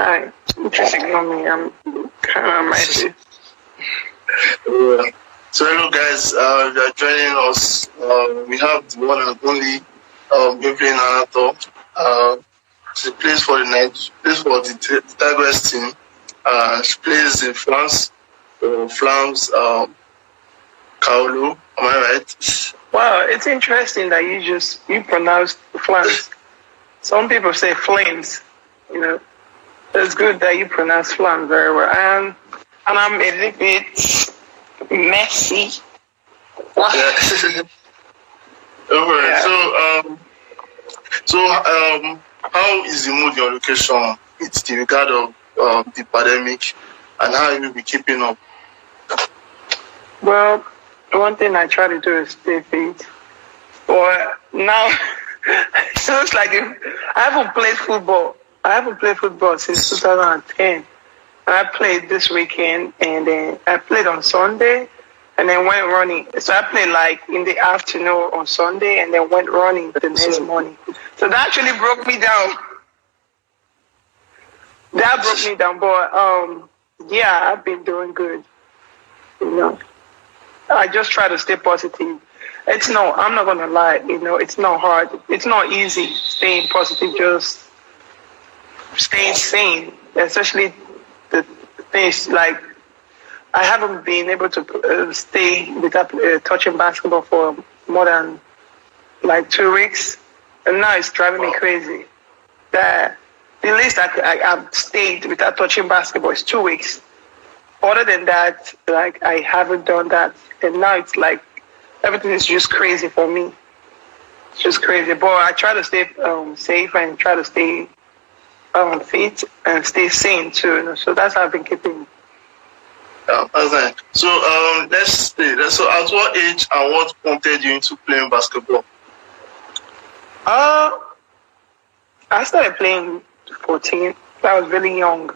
Hi. Just ignore me. I'm kind of mighty. Yeah. So hello guys, you are joining us. We have the one and only Evelyn Akhator. She plays for the Tigers team. She plays in France, Flammes Carolo. Am I right? Wow, it's interesting that you pronounce Flammes. Some people say flames. You know, it's good that you pronounce Flammes very well. And I'm a little bit messy. Yeah. Okay. Yeah. So how is the mood your location with the regard of the pandemic, and how you will be keeping up? Well, one thing I try to do is stay fit. But now, it looks like I haven't played football. I haven't played football since 2010. I played this weekend, and then I played on Sunday, and then went running. So I played like in the afternoon on Sunday, and then went running the next morning. So that actually broke me down. That broke me down, but yeah, I've been doing good. You know, I just try to stay positive. I'm not gonna lie. You know, it's not hard. It's not easy staying positive. Just staying sane, especially the things like I haven't been able to stay without touching basketball for more than like 2 weeks, and now it's driving me crazy. That the least I've stayed without touching basketball is 2 weeks. Other than that, like I haven't done that, and now it's like everything is just crazy for me. It's just crazy. But I try to stay safe and try to stay fit and stay sane too. You know? So that's how I've been keeping. Okay. So let's see. So at what age and what prompted you into playing basketball? I started playing 14. That was really young.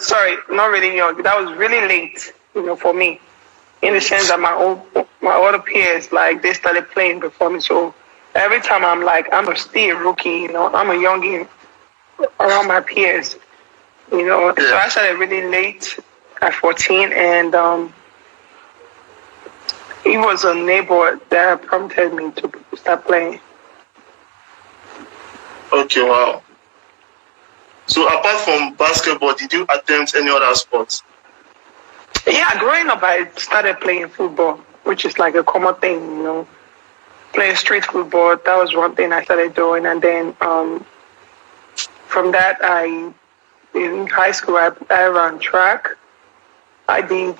Sorry, not really young. That was really late, you know, for me. In the sense that my other peers, like, they started playing before me. So every time I'm still a rookie, you know, I'm a youngin around my peers, you know. Yeah. So I started really late at 14, and it was a neighbor that prompted me to start playing. Okay, wow. So apart from basketball, did you attempt any other sports? Yeah, growing up, I started playing football, which is like a common thing, you know. Playing street football, that was one thing I started doing. And then from that, in high school, I ran track. I did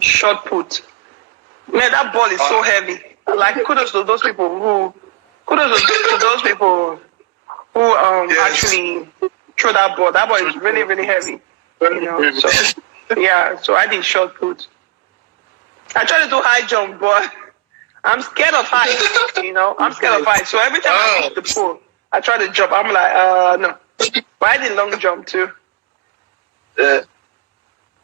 shot put. Man, that ball is so heavy. Like, kudos to those people who actually throw that ball. That ball is really, really heavy. You know, so yeah, so I did short put. I try to do high jump, but I'm scared of height. You know, I'm scared of height. So every time I hit the pool, I try to jump. I'm like, no. But I did long jump too. Yeah.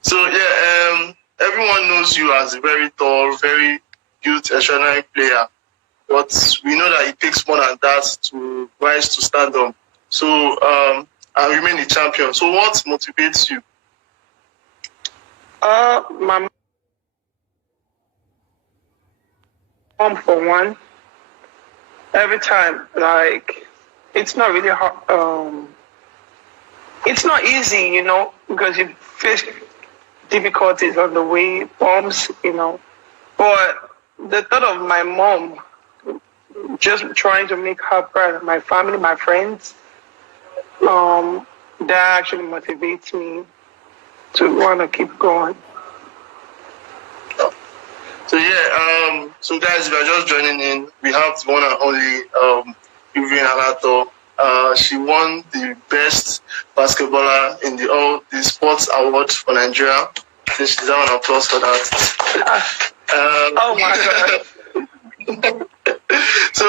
So yeah, everyone knows you as a very tall, very good, extraordinary player. But we know that it takes more than that to rise to stardom. So and remain a champion. So what motivates you? My mom, for one. Every time, like, it's not really hard. It's not easy, you know, because you face difficulties on the way, bumps, you know. But the thought of my mom just trying to make her proud, my family, my friends, that actually motivates me to want to keep going. So yeah, so guys, if you're just joining in, we have the one and only Evelyn Akhator. She won the best basketballer in the sports award for Nigeria. So she's having an applause for that. Oh my God. So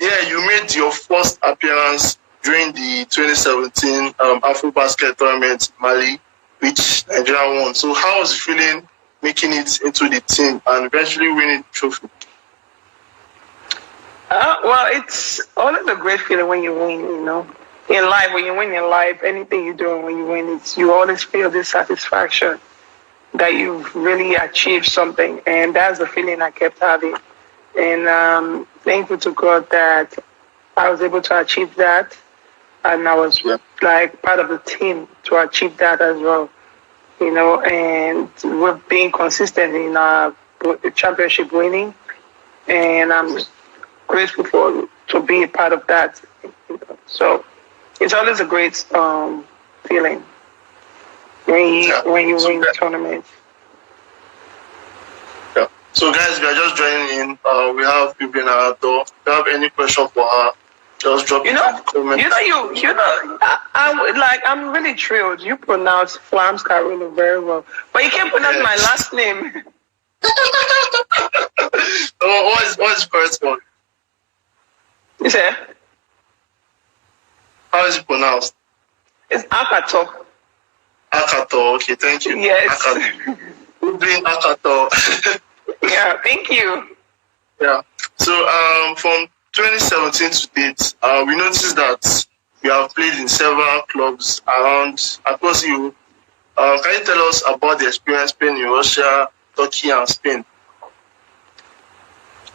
yeah, you made your first appearance during the 2017 AfroBasket tournament in Mali, which Nigeria won. So how was it feeling making it into the team and eventually winning the trophy? Well, it's always a great feeling when you win, you know. in life, when you win in life, anything you do, when you win, you always feel this satisfaction that you've really achieved something. And that's the feeling I kept having. And thankful to God that I was able to achieve that. And I was like part of the team to achieve that as well. And we're being consistent in our championship winning. And I'm grateful to be a part of that. So it's always a great feeling when you win the tournament. Yeah. So guys, we are just joining in. We have Evelyn Akhator. If you have any question for her, just drop it in the comments. I'm really thrilled. You pronounce Flammes Carolo very well, but you can't pronounce my last name. What is the first one? You said? How is it pronounced? It's Akhator. Akhator, okay, thank you. Yes. Evelyn Akhator. Yeah, thank you. Yeah. So from 2017 to date, we noticed that you have played in several clubs across Europe. Can you tell us about the experience playing in Russia, Turkey, and Spain?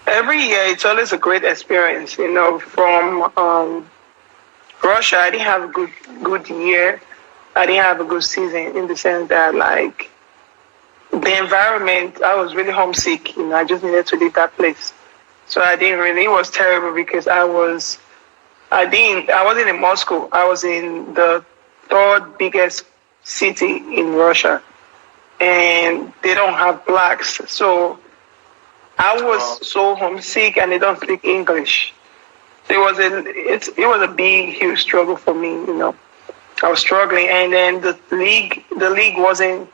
Every year, it's always a great experience. From Russia, I didn't have a good year. I didn't have a good season in the sense that, like, the environment, I was really homesick. I just needed to leave that place. So it was terrible because I wasn't in Moscow. I was in the third biggest city in Russia. And they don't have blacks. So I was so homesick and they don't speak English. It was a big, huge struggle for me, I was struggling. And then the league wasn't,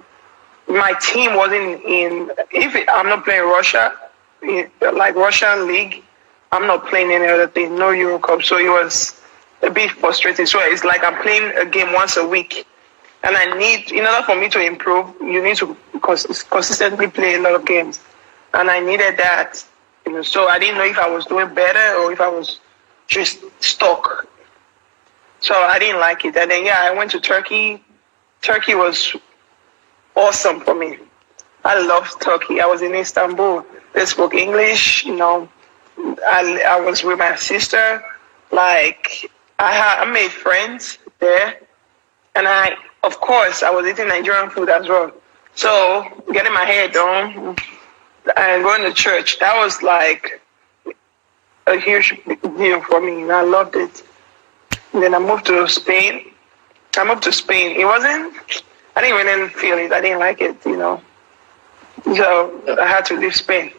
my team wasn't I'm not playing Russia, like Russian league, I'm not playing any other thing, no Euro Cup. So it was a bit frustrating. So it's like I'm playing a game once a week. And in order for me to improve, you need to consistently play a lot of games. And I needed that. So I didn't know if I was doing better or if I was just stuck. So I didn't like it. And then, I went to Turkey. Turkey was awesome for me. I loved Turkey. I was in Istanbul. They spoke English, I was with my sister. Like, I made friends there. And of course, I was eating Nigerian food as well. So getting my hair done and going to church, that was like a huge deal for me. And I loved it. And then I moved to Spain. I didn't really feel it. I didn't like it, So I had to leave Spain.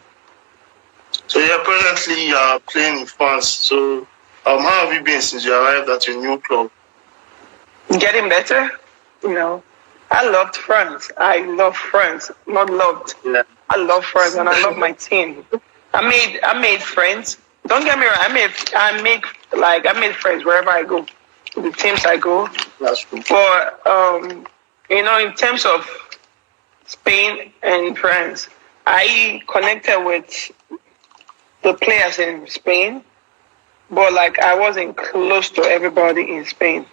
So you're presently playing in France. So how have you been since you arrived at your new club? Getting better, I loved France. I love France, not loved. Yeah. I love France and I love my team. I made friends. Don't get me wrong. I made friends wherever I go, the teams I go. That's true. But in terms of Spain and France, I connected with the players in Spain, but I wasn't close to everybody in Spain.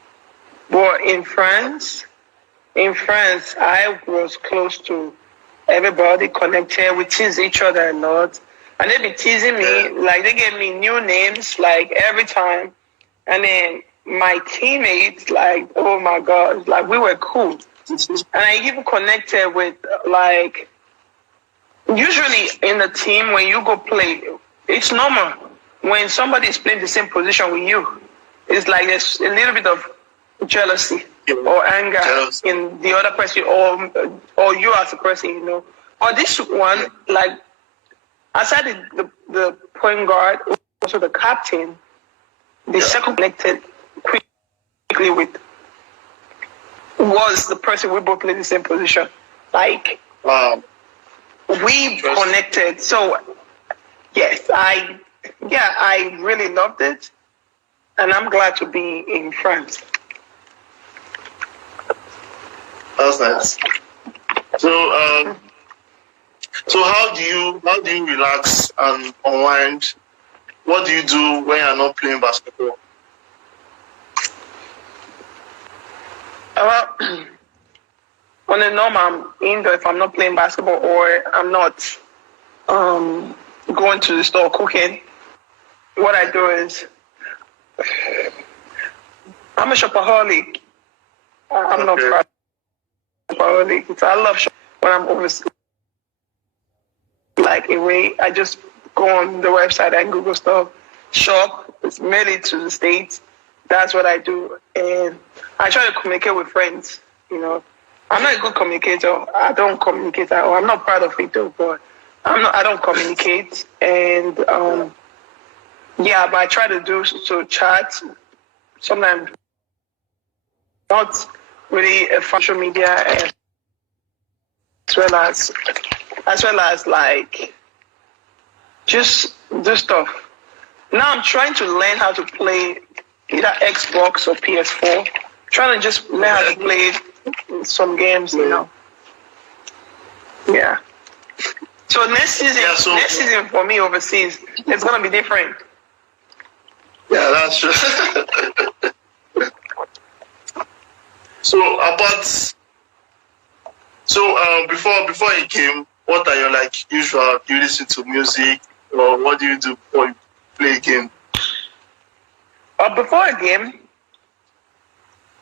But in France, I was close to everybody, connected. We tease each other a lot. And they be teasing me, they gave me new names, every time. And then my teammates, oh my God, we were cool. And I even connected with, usually in the team, when you go play, it's normal. When somebody is playing the same position with you, it's there's a little bit of jealousy or anger in the other person or you as a person, Or this one, aside the point guard, also the captain, the second connected quickly with was the person we both played the same position. Wow. We connected. So yes, I really loved it. And I'm glad to be in France. That's nice. So so how do you relax and unwind? What do you do when you're not playing basketball? Well, on the norm, I'm indoor if I'm not playing basketball or I'm not going to the store cooking. What I do is I'm a shopaholic. I'm not a shopaholic. So I love shopping when I'm overseas. Like away, I just go on the website and Google stuff, shop, mail it to the States. That's what I do. And I try to communicate with friends, you know. I'm not a good communicator. I don't communicate at all. I'm not proud of it though, but I don't communicate. And but I try to do so chat. Sometimes not really social media and as well as like just do stuff. Now I'm trying to learn how to play either Xbox or PS4. Trying to just learn how to play some games, you know. Yeah. So next season for me overseas, it's gonna be different. Yeah, that's true. Before you came, what are your usual? Do you listen to music, or what do you do before you play a game? Before a game,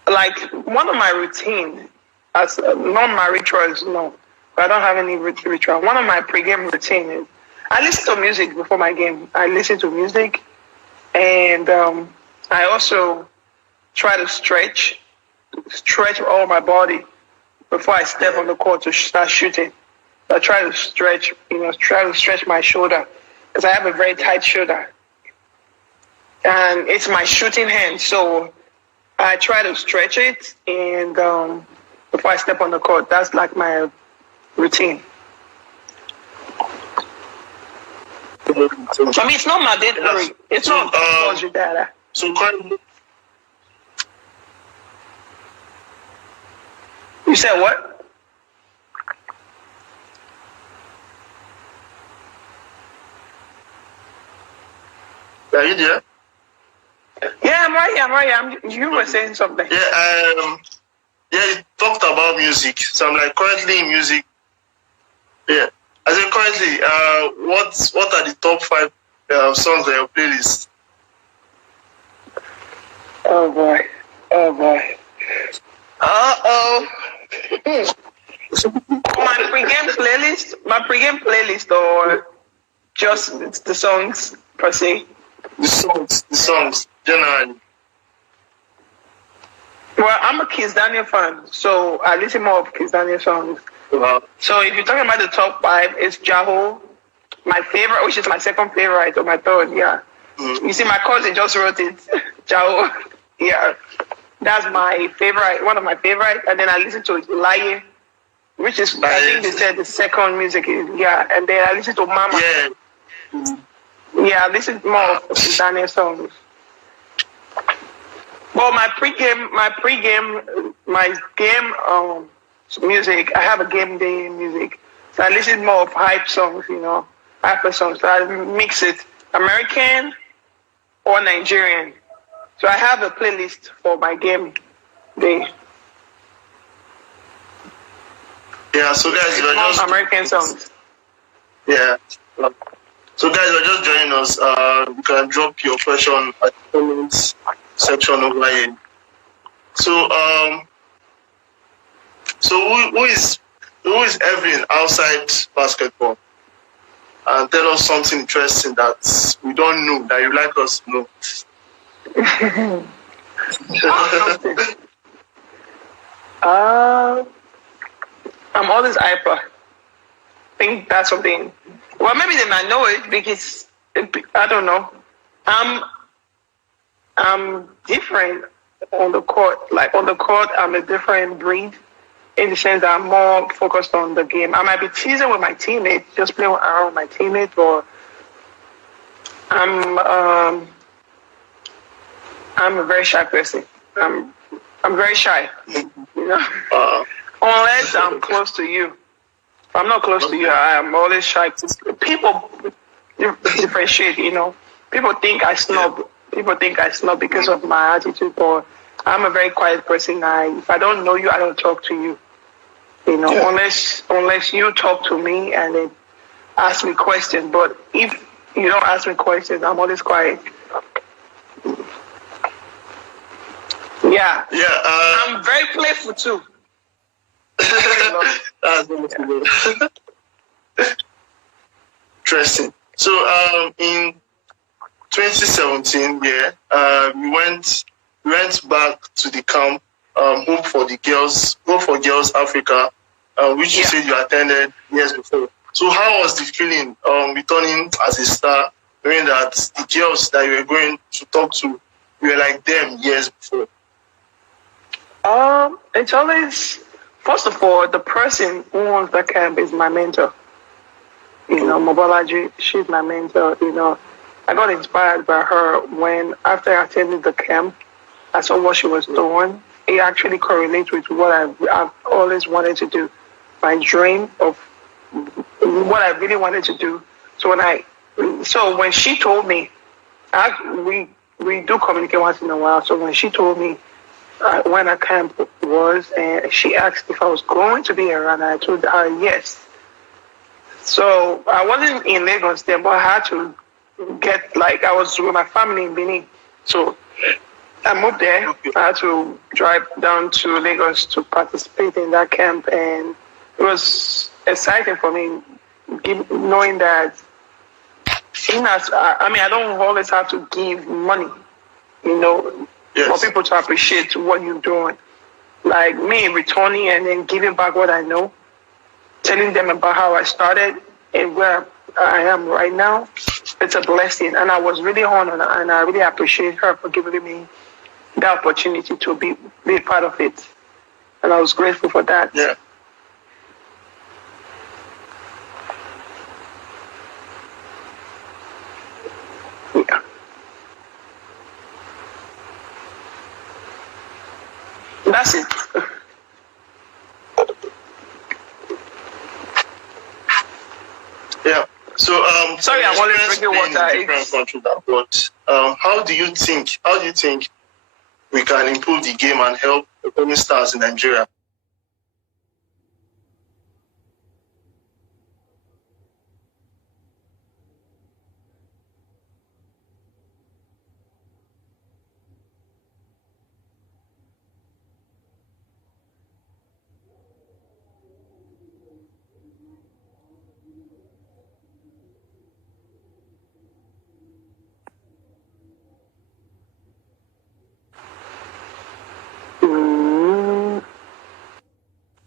like one of my routine, as not my rituals, no, I don't have any ritual. One of my pre-game routine is I listen to music before my game. I listen to music, and I also try to stretch all my body before I step on the court to start shooting. I try to stretch my shoulder because I have a very tight shoulder. And it's my shooting hand, so I try to stretch it and before I step on the court. That's like my routine. I mean, it's not mandatory. It's not compulsory data. So currently, you said what? Are you there? Yeah, I'm right here. You were saying something. Yeah, you talked about music. So I'm currently in music. Yeah. I said currently, what are the top 5 songs on your playlist? Oh boy. Uh-oh. My pregame playlist or just the songs per se? The songs, generally. Well, I'm a Kiss Daniel fan, so I listen more of Kiss Daniel songs. Wow. So if you're talking about the top 5, it's Jaho, my favorite, which is my second favorite or my third, yeah. Mm-hmm. You see, my cousin just wrote it, Jaho, yeah. That's my favorite, one of my favorite. And then I listen to Laye, which is, I think they said the second music, yeah. And then I listen to Mama. Yeah. Yeah, this is more of Daniel songs. Well, my game music, I have a game day music. So I listen more of hype songs, you know, hyper songs. So I mix it American or Nigerian. So I have a playlist for my game day. Yeah, so guys, you're just American songs. Yeah. So guys, you're just joining us. You can drop your question at the comments section over here. So who is Evelyn outside basketball? And tell us something interesting that we don't know that you'd like us to know. I'm always hyper. I think that's something. Well, maybe they might know it because I don't know. I'm different on the court. Like on the court, I'm a different breed in the sense that I'm more focused on the game. I might be teasing with my teammates, just playing around with my teammates, or I'm a very shy person. I'm very shy, you know. Unless I'm close to you. If I'm not close to you, I'm always shy. People differentiate, you know. People think I snub. People think I snub because of my attitude, or I'm a very quiet person. If I don't know you, I don't talk to you. You know, unless you talk to me and then ask me questions. But if you don't ask me questions, I'm always quiet. Yeah. Yeah. I'm very playful too. That's interesting. So in 2017, we went back to the camp, Hope for Girls Africa, which you said you attended years before. So how was the feeling returning as a star, knowing that the girls that you were going to talk to, you were like them years before? It's always, first of all, the person who owns the camp is my mentor. You know, Mobolaji, she's my mentor. You know, I got inspired by her when, after I attended the camp, I saw what she was doing. It actually correlates with what I've always wanted to do. My dream of what I really wanted to do. So when she told me, we do communicate once in a while. So when she told me when a camp was, and she asked if I was going to be around, I told her yes. So I wasn't in Lagos then, but I had to I was with my family in Benin. So I moved there. I had to drive down to Lagos to participate in that camp, and it was exciting for me, knowing that, I don't always have to give money, you know, for people to appreciate what you're doing. Like me returning and then giving back what I know, telling them about how I started and where I am right now. It's a blessing. And I was really honored, and I really appreciate her for giving me the opportunity to be a part of it. And I was grateful for that. Yeah. Yeah. That's it. Yeah. So sorry, I wanted to drink water. Different countries abroad. How do you think we can improve the game and help the upcoming stars in Nigeria?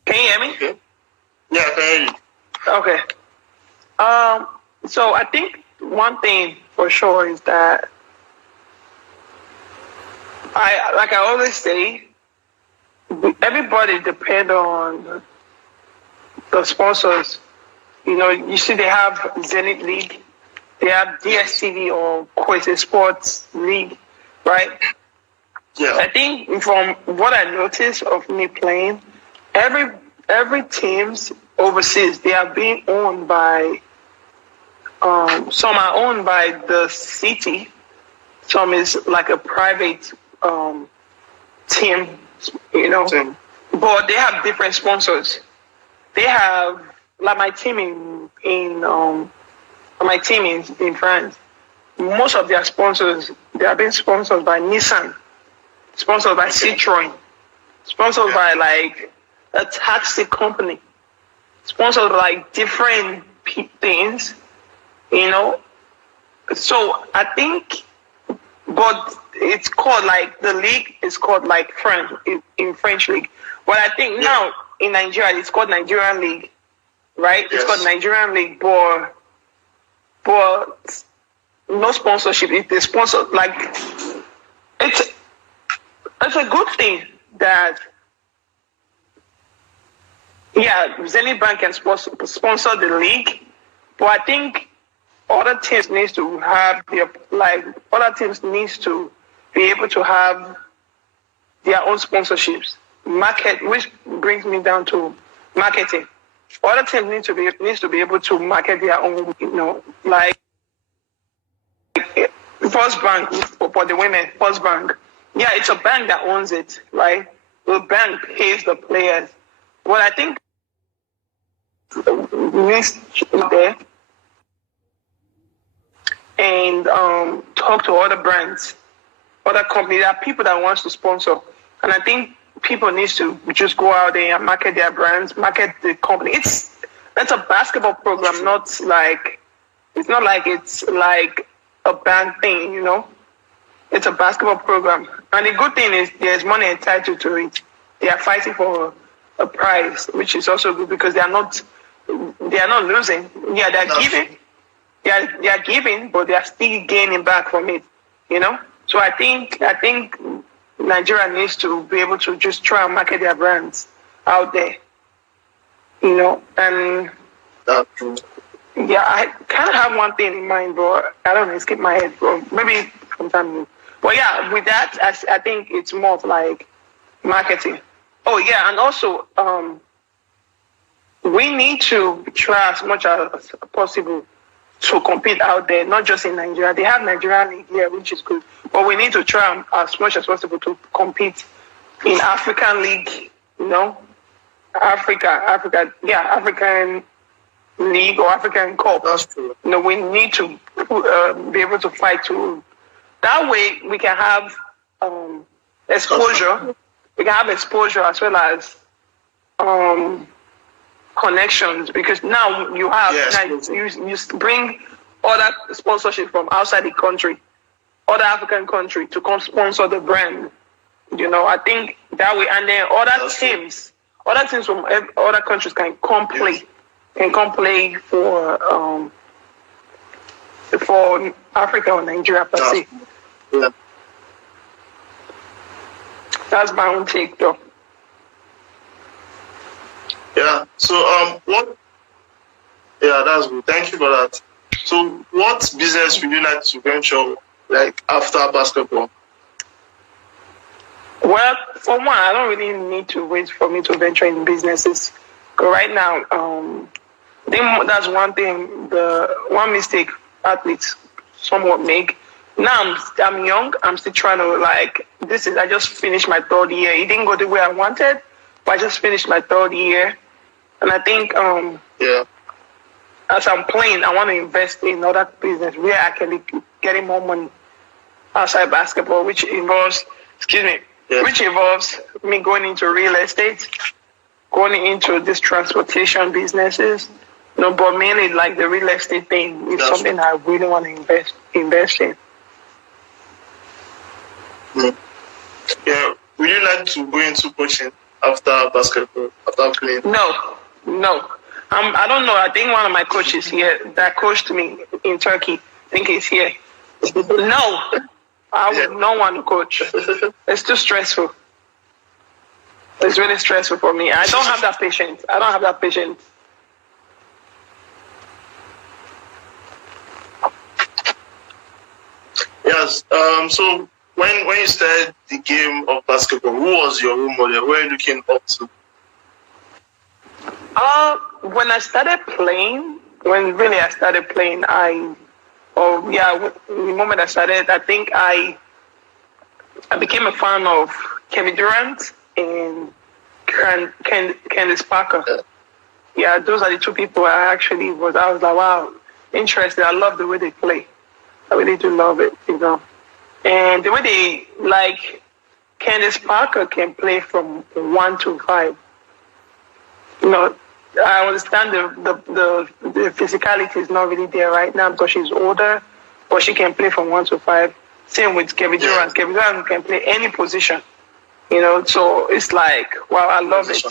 Can you hear me? Okay. Yeah, I can hear you. Okay. So I think one thing for sure is that I always say, everybody depend on the sponsors. You know, you see they have Zenith League, they have DSTV or Kwese Sports League, right? Yeah. I think from what I noticed of me playing, every teams overseas, they are being owned by, some are owned by the city, some is like a private team, you know, but they have different sponsors. They have, like my team in France, most of their sponsors, they are being sponsored by Nissan, sponsored by Citroen, sponsored by like a taxi company, sponsored by different things, you know. So I think, but it's called like, the league is called like French, in French league. But I think now in Nigeria, it's called Nigerian League, right? It's called Nigerian League, but no sponsorship. If they sponsor, like, it's a good thing that, Zenith Bank can sponsor the league, but I think other teams needs to have other teams needs to be able to have their own sponsorships, which brings me down to marketing. Other teams needs to be able to market their own, you know, like First Bank for the women. First Bank, yeah, it's a bank that owns it, right? The bank pays the players. Well, I think needs there and talk to other brands, other companies. There are people that wants to sponsor, and I think people needs to just go out there and market their brands, market the company. That's a basketball program, it's not like it's like a band thing, you know. It's a basketball program, and the good thing is there's money entitled to it. They are fighting for a prize, which is also good because they are not losing. Yeah, they're giving. They are giving, but they are still gaining back from it, you know. So I think Nigeria needs to be able to just try and market their brands out there, you know. And yeah, I kind of have one thing in mind, but I don't know, it's skip my head, bro. Maybe sometime. But yeah, with that, I think it's more of like marketing. Oh yeah, and also we need to try as much as possible to compete out there, not just in Nigeria. They have Nigerian League here, which is good, but we need to try as much as possible to compete in African League. You know, African League or African Cup. That's true. You know, we need to be able to fight to. That way, we can have exposure. We can have exposure as well as connections, because now you have you bring other sponsorship from outside the country, other African country to come sponsor the brand. You know, I think that way, and then other teams from other countries can come play. Can come play for Africa or Nigeria per se. Yeah. That's my own take, though. Yeah. So what? Yeah, that's good. Thank you for that. So, what business would you like to venture like after basketball? Well, for one, I don't really need to wait for me to venture in businesses. Because right now, I think that's one thing, the one mistake athletes somewhat make. Now I'm young, I'm still trying to I just finished my third year. It didn't go the way I wanted, but I just finished my third year. And I think as I'm playing, I want to invest in other business where I can be getting more money outside basketball, which involves me going into real estate, going into these transportation businesses. No, but mainly like the real estate thing is something I really want to invest in. Yeah, would you like to go into coaching after basketball, after playing? No. I don't know. I think one of my coaches here that coached me in Turkey, I think he's here. No, I would not want to coach. It's too stressful. It's really stressful for me. I don't have that patience. Yes. So when you started the game of basketball, who was your role model? Where are you looking up to? When I started playing, the moment I started, I think I became a fan of Kevin Durant and Candace Parker. Yeah, those are the two people I was like, wow, interested. I love the way they play. I really do love it, you know. And the way they, Candace Parker can play from 1 to 5. You know, I understand the physicality is not really there right now because she's older, but she can play from 1 to 5. Same with Kevin Durant. Kevin Durant can play any position, you know. So it's like, wow, I love it.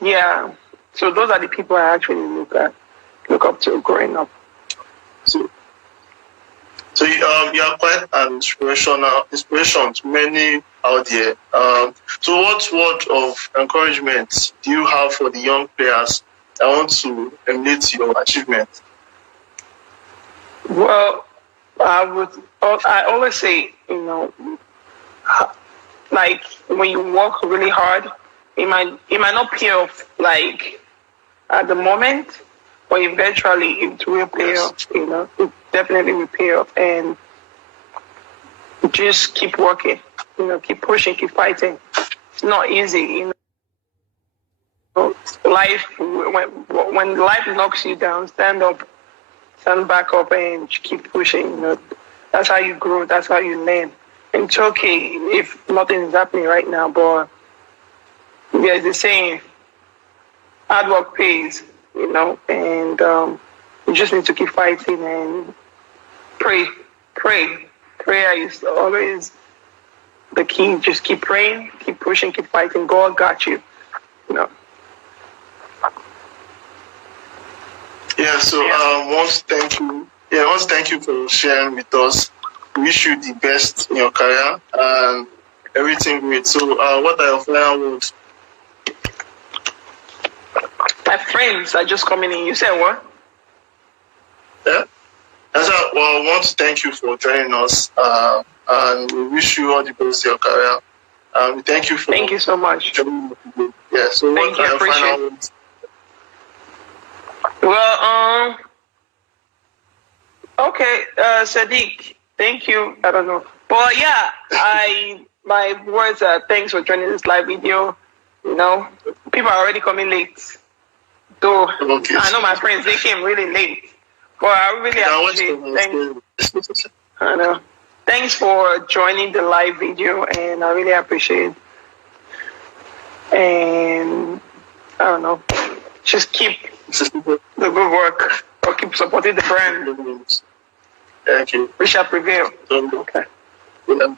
Yeah. So those are the people I actually look up to growing up. So you are quite an inspiration to many out there. So what word of encouragement do you have for the young players that want to emulate your achievement? Well, I always say, you know, like when you work really hard, it might not pay off at the moment, but eventually it will pay off, you know. It definitely will pay off, and just keep working. keep pushing, keep fighting. It's not easy, Life, when life knocks you down, stand up, stand back up, and keep pushing. That's how you grow. That's how you learn. And it's okay if nothing is happening right now, but there's a saying, hard work pays, and you just need to keep fighting and pray. Prayer is always the key. Just keep praying, keep pushing, keep fighting. God got you. Yeah, so once thank you for sharing with us. Wish you the best in your career and everything great. So what are your final words? My friends are just coming in. You said what? Yeah. I want to thank you for joining us, and we wish you all the best in your career. Thank you so much. Yeah. So what are your final words? Well, okay, Sadiq, thank you. I don't know, but yeah, my words are thanks for joining this live video. People are already coming late, though. Okay. I know my friends, they came really late, but I really appreciate. I know. Thanks for joining the live video, and I really appreciate it. And I don't know, just keep the good work, or keep supporting the brand. Thank you. We shall prevail. Okay. Yeah.